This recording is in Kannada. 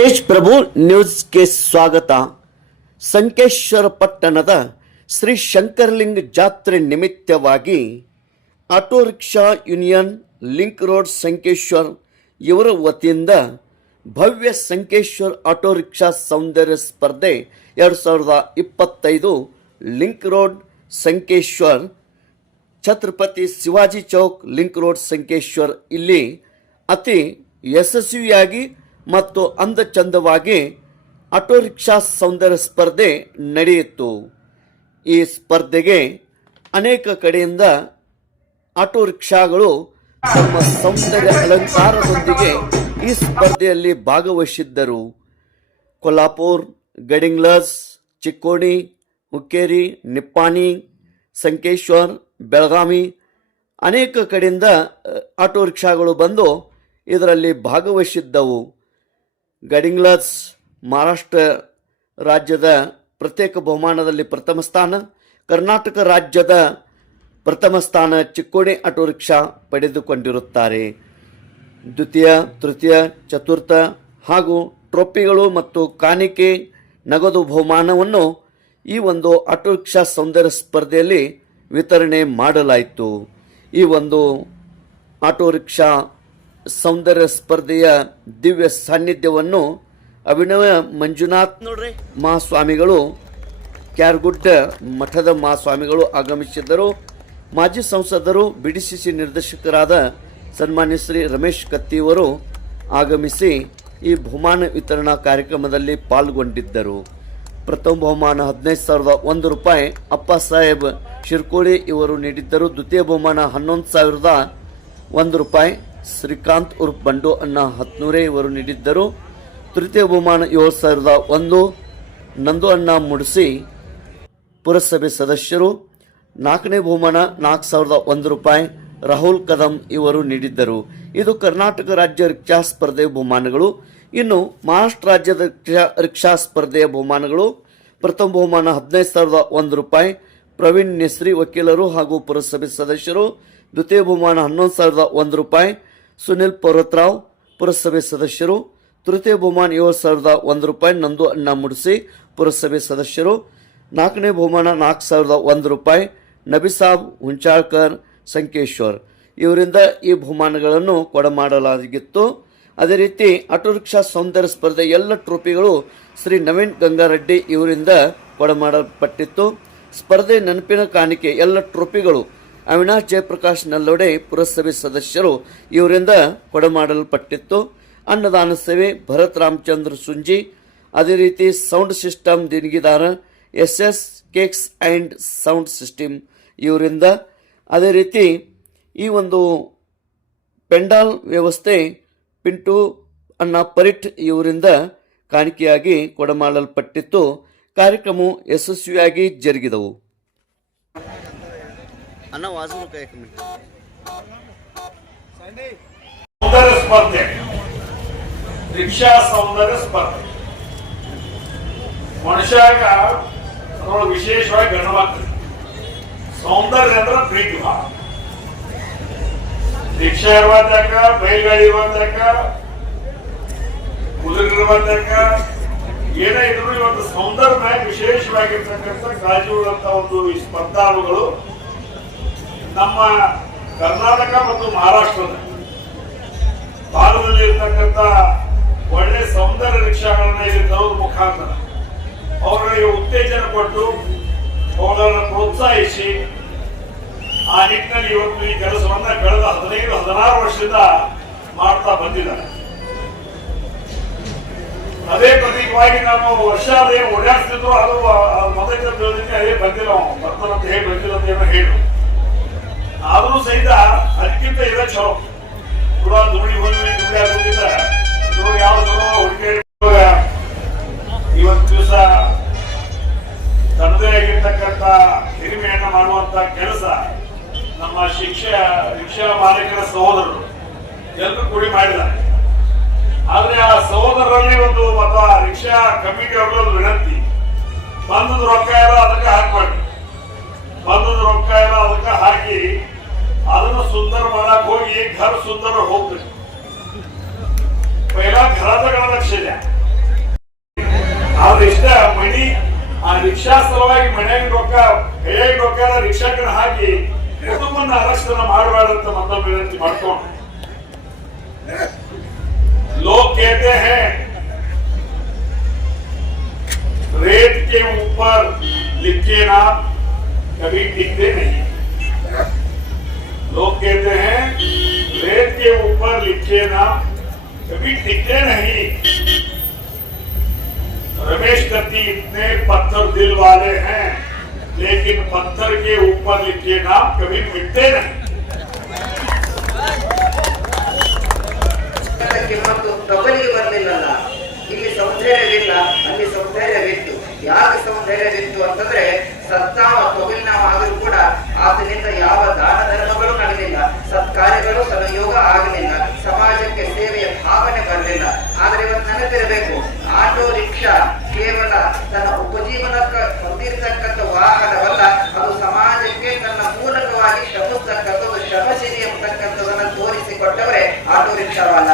ಪ್ರಭು ನ್ಯೂಸ್ಗೆ ಸ್ವಾಗತ. ಸಂಕೇಶ್ವರ ಪಟ್ಟಣದ ಶ್ರೀ ಶಂಕರಲಿಂಗ ಜಾತ್ರೆ ನಿಮಿತ್ತವಾಗಿ auto rickshaw union, link road, Sankeshwar ಇವರ ವತಿಯಿಂದ ಭವ್ಯ ಸಂಕೇಶ್ವರ್ ಆಟೋ ರಿಕ್ಷಾ ಸೌಂದರ್ಯ ಸ್ಪರ್ಧೆ ಎರಡು ಸಾವಿರದ ಇಪ್ಪತ್ತೈದು link road, Sankeshwar. Chhatrapati Shivaji Chowk, link road, Sankeshwar. ಇಲ್ಲಿ ಅತಿ ಯಶಸ್ವಿಯಾಗಿ ಮತ್ತು ಅಂದಚಂದವಾಗಿ ಆಟೋ ರಿಕ್ಷಾ ಸೌಂದರ್ಯ ಸ್ಪರ್ಧೆ ನಡೆಯಿತು. ಈ ಸ್ಪರ್ಧೆಗೆ ಅನೇಕ ಕಡೆಯಿಂದ ಆಟೋ ರಿಕ್ಷಾಗಳು ತಮ್ಮ ಸೌಂದರ್ಯ ಅಲಂಕಾರದೊಂದಿಗೆ ಈ ಸ್ಪರ್ಧೆಯಲ್ಲಿ ಭಾಗವಹಿಸಿದ್ದರು. ಕೊಲ್ಹಾಪುರ್ ಗಡಿಂಗ್ಲಸ್, ಚಿಕ್ಕೋಡಿ, ಹುಕ್ಕೇರಿ, ನಿಪ್ಪಾಣಿ, ಸಂಕೇಶ್ವರ್, ಬೆಳಗಾವಿ ಅನೇಕ ಕಡೆಯಿಂದ ಆಟೋ ರಿಕ್ಷಾಗಳು ಬಂದು ಇದರಲ್ಲಿ ಭಾಗವಹಿಸಿದ್ದವು. ಗಡಿಂಗ್ಲಸ್ ಮಹಾರಾಷ್ಟ್ರ ರಾಜ್ಯದ ಪ್ರತ್ಯೇಕ ಬಹುಮಾನದಲ್ಲಿ ಪ್ರಥಮ ಸ್ಥಾನ, ಕರ್ನಾಟಕ ರಾಜ್ಯದ ಪ್ರಥಮ ಸ್ಥಾನ ಚಿಕ್ಕೋಡಿ ಆಟೋ ರಿಕ್ಷಾ ಪಡೆದುಕೊಂಡಿರುತ್ತಾರೆ. ದ್ವಿತೀಯ, ತೃತೀಯ, ಚತುರ್ಥ ಹಾಗೂ ಟ್ರೋಫಿಗಳು ಮತ್ತು ಕಾಣಿಕೆ ನಗದು ಬಹುಮಾನವನ್ನು ಈ ಒಂದು ಆಟೋ ರಿಕ್ಷಾ ಸೌಂದರ್ಯ ಸ್ಪರ್ಧೆಯಲ್ಲಿ ವಿತರಣೆ ಮಾಡಲಾಯಿತು. ಈ ಒಂದು ಆಟೋ ರಿಕ್ಷಾ ಸೌಂದರ್ಯ ಸ್ಪರ್ಧೆಯ ದಿವ್ಯ ಸಾನ್ನಿಧ್ಯವನ್ನು ಅಭಿನವ ಮಂಜುನಾಥ್ ನೋಡ್ರಿ. ಮಹಾಸ್ವಾಮಿಗಳು ಕ್ಯಾರ್ಗುಡ್ಡ ಮಠದ ಮಹಾಸ್ವಾಮಿಗಳು ಆಗಮಿಸಿದ್ದರು. ಮಾಜಿ ಸಂಸದರು ಬಿಡಿಸಿಸಿ ನಿರ್ದೇಶಕರಾದ ಸನ್ಮಾನ್ಯ ಶ್ರೀ ರಮೇಶ್ ಕತ್ತಿಯವರು ಆಗಮಿಸಿ ಈ ಬಹುಮಾನ ವಿತರಣಾ ಕಾರ್ಯಕ್ರಮದಲ್ಲಿ ಪಾಲ್ಗೊಂಡಿದ್ದರು. ಪ್ರಥಮ ಬಹುಮಾನ ಹದಿನೈದು ಸಾವಿರದ ಒಂದು ರೂಪಾಯಿ ಅಪ್ಪ ಸಾಹೇಬ್ ಶಿರ್ಕೋಳಿ ಇವರು ನೀಡಿದ್ದರು. ದ್ವಿತೀಯ ಬಹುಮಾನ ಹನ್ನೊಂದು ಸಾವಿರದ ಒಂದು ರೂಪಾಯಿ ಶ್ರೀಕಾಂತ್ ಉರ್ಫ್ ಬಂಡು ಅಣ್ಣ ಹತ್ನೂರೇ ಇವರು ನೀಡಿದ್ದರು. ತೃತೀಯ ಬಹುಮಾನ ಏಳು ಸಾವಿರದ ಒಂದು. ನಂದು ಅಣ್ಣ ಮುಡಿಸಿ ಪುರಸಭೆ ಸದಸ್ಯರು. ನಾಲ್ಕನೇ ಬಹುಮಾನ ನಾಲ್ಕು ಸಾವಿರದ ಒಂದು ರೂಪಾಯಿ ರಾಹುಲ್ ಕದಂ ಇವರು ನೀಡಿದ್ದರು. ಇದು ಕರ್ನಾಟಕ ರಾಜ್ಯ ರಿಕ್ಷಾ ಸ್ಪರ್ಧೆಯ ಬಹುಮಾನಗಳು. ಇನ್ನು ಮಹಾರಾಷ್ಟ್ರ ರಾಜ್ಯದ ರಿಕ್ಷಾ ರಿಕ್ಷಾ ಸ್ಪರ್ಧೆಯ ಬಹುಮಾನಗಳು. ಪ್ರಥಮ ಬಹುಮಾನ ಹದಿನೈದು ಸಾವಿರದ ಒಂದು ರೂಪಾಯಿ ಪ್ರವೀಣ್ ನೆಸ್ರಿ ವಕೀಲರು ಹಾಗೂ ಪುರಸಭೆ ಸದಸ್ಯರು. ದ್ವಿತೀಯ ಬಹುಮಾನ ಹನ್ನೊಂದು ಸಾವಿರದ ಒಂದು ರೂಪಾಯಿ ಸುನಿಲ್ ಪರ್ವತರಾವ್ ಪುರಸಭೆ ಸದಸ್ಯರು, ತೃತೀಯ ಬಹುಮಾನ ಏಳು ಸಾವಿರದ ಒಂದು ರೂಪಾಯಿ ನಂದು ಅಣ್ಣ ಮುಡಿಸಿ ಪುರಸಭೆ ಸದಸ್ಯರು, ನಾಲ್ಕನೇ ಬಹುಮಾನ ನಾಲ್ಕು ಸಾವಿರದ ಒಂದು ರೂಪಾಯಿ ನಬಿಸಾಬ್ ಹುಂಚಾಳ್ಕರ್ ಸಂಕೇಶ್ವರ್. ಇವರಿಂದ ಈ ಬಹುಮಾನಗಳನ್ನು ಕೊಡಮಾಡಲಾಗಿತ್ತು. ಅದೇ ರೀತಿ ಆಟೋ ರಿಕ್ಷಾ ಸೌಂದರ್ಯ ಸ್ಪರ್ಧೆ ಎಲ್ಲ ಟ್ರೋಫಿಗಳು ಶ್ರೀ ನವೀನ್ ಗಂಗಾರೆಡ್ಡಿ ಇವರಿಂದ ಕೊಡಮಾಡಲ್ಪಟ್ಟಿತ್ತು. ಸ್ಪರ್ಧೆ ನೆನಪಿನ ಕಾಣಿಕೆ ಎಲ್ಲ ಟ್ರೋಫಿಗಳು ಅವಿನಾಶ್ ಜಯಪ್ರಕಾಶ್ ನಲ್ಲೊಡೆ ಪುರಸಭೆ ಸದಸ್ಯರು ಇವರಿಂದ ಕೊಡಮಾಡಲ್ಪಟ್ಟಿತ್ತು. ಅನ್ನದಾನ ಸೇವೆ ಭರತ್ ರಾಮಚಂದ್ರ ಸುಂಜಿ, ಅದೇ ರೀತಿ sound system ದೇಣಿಗೆದಾರ S S cakes and sound system ಇವರಿಂದ. ಅದೇ ರೀತಿ ಈ ಒಂದು ಪೆಂಡಾಲ್ ವ್ಯವಸ್ಥೆ ಪಿಂಟು ಅಣ್ಣ ಪರಿಟ್ ಇವರಿಂದ ಕಾಣಿಕೆಯಾಗಿ ಕೊಡಮಾಡಲ್ಪಟ್ಟಿತ್ತು. ಕಾರ್ಯಕ್ರಮವು ಯಶಸ್ವಿಯಾಗಿ ಜರುಗಿದವು. ಅಣ್ಣ ವಾಜು ಸೌಂದರ್ಯ ಸ್ಪರ್ಧೆ ರಿಕ್ಷಾ ಸೌಂದರ್ಯ ಸ್ಪರ್ಧೆ ಮನುಷ್ಯಾಗ ಅದ್ರೊಳಗೆ ವಿಶೇಷವಾಗಿ ಗಣಮಕ್ಳು ಸೌಂದರ್ಯ ಅಂದ್ರೆ ಪ್ರೀತಿ ಭಾವ ರಿಕ್ಷಾ ಇರುವಂತಕ ಬೈಲ್ಗಾಡಿ ಇರುವಂತಕ ಕುದುರೆ ಇರುವಂತಕ ಏನೇ ಇದ್ರು ಇವತ್ತು ಸೌಂದರ್ಯ ವಿಶೇಷವಾಗಿರ್ತಕ್ಕಂಥ ಕಾಳಜಿ ಉಳ್ಳಂತ ಒಂದು ಈ ಸ್ಪರ್ಧಾಳುಗಳು ನಮ್ಮ ಕರ್ನಾಟಕ ಮತ್ತು ಮಹಾರಾಷ್ಟ್ರದ ಭಾರತದಲ್ಲಿ ಇರ್ತಕ್ಕಂಥ ಒಳ್ಳೆ ಸೌಂದರ್ಯ ರಿಕ್ಷಾಗಳನ್ನ ಇಲ್ಲಿ ಮುಖಾಂತರ ಅವರಿಗೆ ಉತ್ತೇಜನ ಕೊಟ್ಟು ಅವುಗಳನ್ನು ಪ್ರೋತ್ಸಾಹಿಸಿ ಆ ನಿಟ್ಟಿನಲ್ಲಿ ಇವತ್ತು ಈ ಕೆಲಸವನ್ನ ಕಳೆದ ಹದಿನೈದು, ಹದಿನಾರು ವರ್ಷದಿಂದ ಮಾಡ್ತಾ ಬಂದಿದ್ದಾರೆ. ಅದೇ ಪ್ರತೀಕವಾಗಿ ನಾವು ವರ್ಷ ಅದೇ ಓಡಾಡ್ತಿದ್ರು ಅದು ಮೊದಲಿಂದ ಅದೇ ಬಂದಿಲ್ಲ ಬರ್ತಾರಂತ ಹೇಗೆ ಬಂದಿಲ್ಲ ಅಂತ ಏನೋ ಹೇಳು. ಆದ್ರೂ ಸಹಿತ ಅದಕ್ಕಿಂತ ಇದ ಚಲೋ ಕೂಡ ದುಡಿ ಹೋಗಿ ದುಡಿ ಆಗೋದಿಲ್ಲ ಇವಾಗ ಯಾವ ಚಲೋ ಹುಡುಗಿ ಇವತ್ತು ದಿವಸ ತನ್ನದೇ ಆಗಿರ್ತಕ್ಕಂಥ ಹಿರಿಮೆಯನ್ನು ಮಾಡುವಂತ ಕೆಲಸ ನಮ್ಮ ಶಿಕ್ಷೆ ರಿಕ್ಷಾ ಮಾಲೀಕರ ಸಹೋದರರು. ಎಲ್ಲರೂ ಕೂಡಿ ಮಾಡಿದ್ದಾರೆ. ಆದ್ರೆ ಆ ಸಹೋದರರಲ್ಲಿ ಒಂದು ಅಥವಾ ರಿಕ್ಷಾ ಕಮಿಟಿ ಒಂದು ವಿನಂತಿ. ಬಂದದ ರೊಕ್ಕ ಅದಕ್ಕೆ ಹಾಕ್ಬೇಡಿ ಬಂದದ ರೊಕ್ಕ ಅದಕ್ಕೆ ಹಾಕಿ घर सुंदर होत पहिला घराचं का लक्ष द्या. हा रिक्षा म्हणी रिक्षा ಸಲುವಾಗಿ ಮನೆಯಾಗ ರೊಕ್ಕ ಕೈಯಾಗ ರೊಕ್ಕ ರಿಕ್ಷಾಕನ ಹಾಕಿ ಕುಟುಂಬನ ಆರಕ್ಷಣೆ ಮಾಡಬೇಡ ಅಂತ ಮತ್ತೊಮ್ಮೆ ವಿನಂತಿ ಮಾಡ್ಕೊಂಡು लोग कहते हैं. रेत के ऊपर लिखे ना कभी टिकते नहीं. लोग कहते हैं रेत के ऊपर लिखे नाम कभी टिकते नहीं रमेश कत्ती इतने पत्थर दिल वाले हैं लेकिन पत्थर के ऊपर लिखे नाम कभी मिटते नहीं ಅದಕ್ಕೆ ಮತ್ತು ತೊಗಲಿಗೆ ಬರಲಿಲ್ಲಲ್ಲ ಇಲ್ಲಿ ಸೌಂದರ್ಯವಿಲ್ಲ ಅಲ್ಲಿ ಸೌಂದರ್ಯವಿತ್ತು ಯಾಕೆ ಸೌಂದರ್ಯವಿತ್ತು ಅಂತಂದ್ರೆ ಸತ್ತಾವ ತೊಗಲಿನವ ಆದರೂ ಕೂಡ ಆತನಿಂದ ಯಾವ ದಾನ ಧರ್ಮಗಳು ನಡೆದಿಲ್ಲ ಸತ್ಕಾರ್ಯಗಳು ಯೋಗ ಆಗಲಿಲ್ಲ. ಸಮಾಜಕ್ಕೆ ಸೇವೆಯ ಭಾವನೆ ಬರಲಿಲ್ಲ. ಆದರೆ ಇವತ್ತು ನೆನಪಿರಬೇಕು, ಆಟೋ ರಿಕ್ಷಾ ಕೇವಲ ತನ್ನ ಉಪಜೀವನಕ್ಕ ಹೊಂದಿರತಕ್ಕಂಥ ವಾಹನವಲ್ಲ, ಅದು ಸಮಾಜಕ್ಕೆ ತನ್ನ ಮೂಲಕವಾಗಿ ಶ್ರಮಿಸ್ತಕ್ಕಂಥದ್ದು ಶ್ರಮಶೀಲಿ ಎಂಬತಕ್ಕಂಥದನ್ನು ತೋರಿಸಿಕೊಟ್ಟವರೇ ಆಟೋ ರಿಕ್ಷಾವಾಲ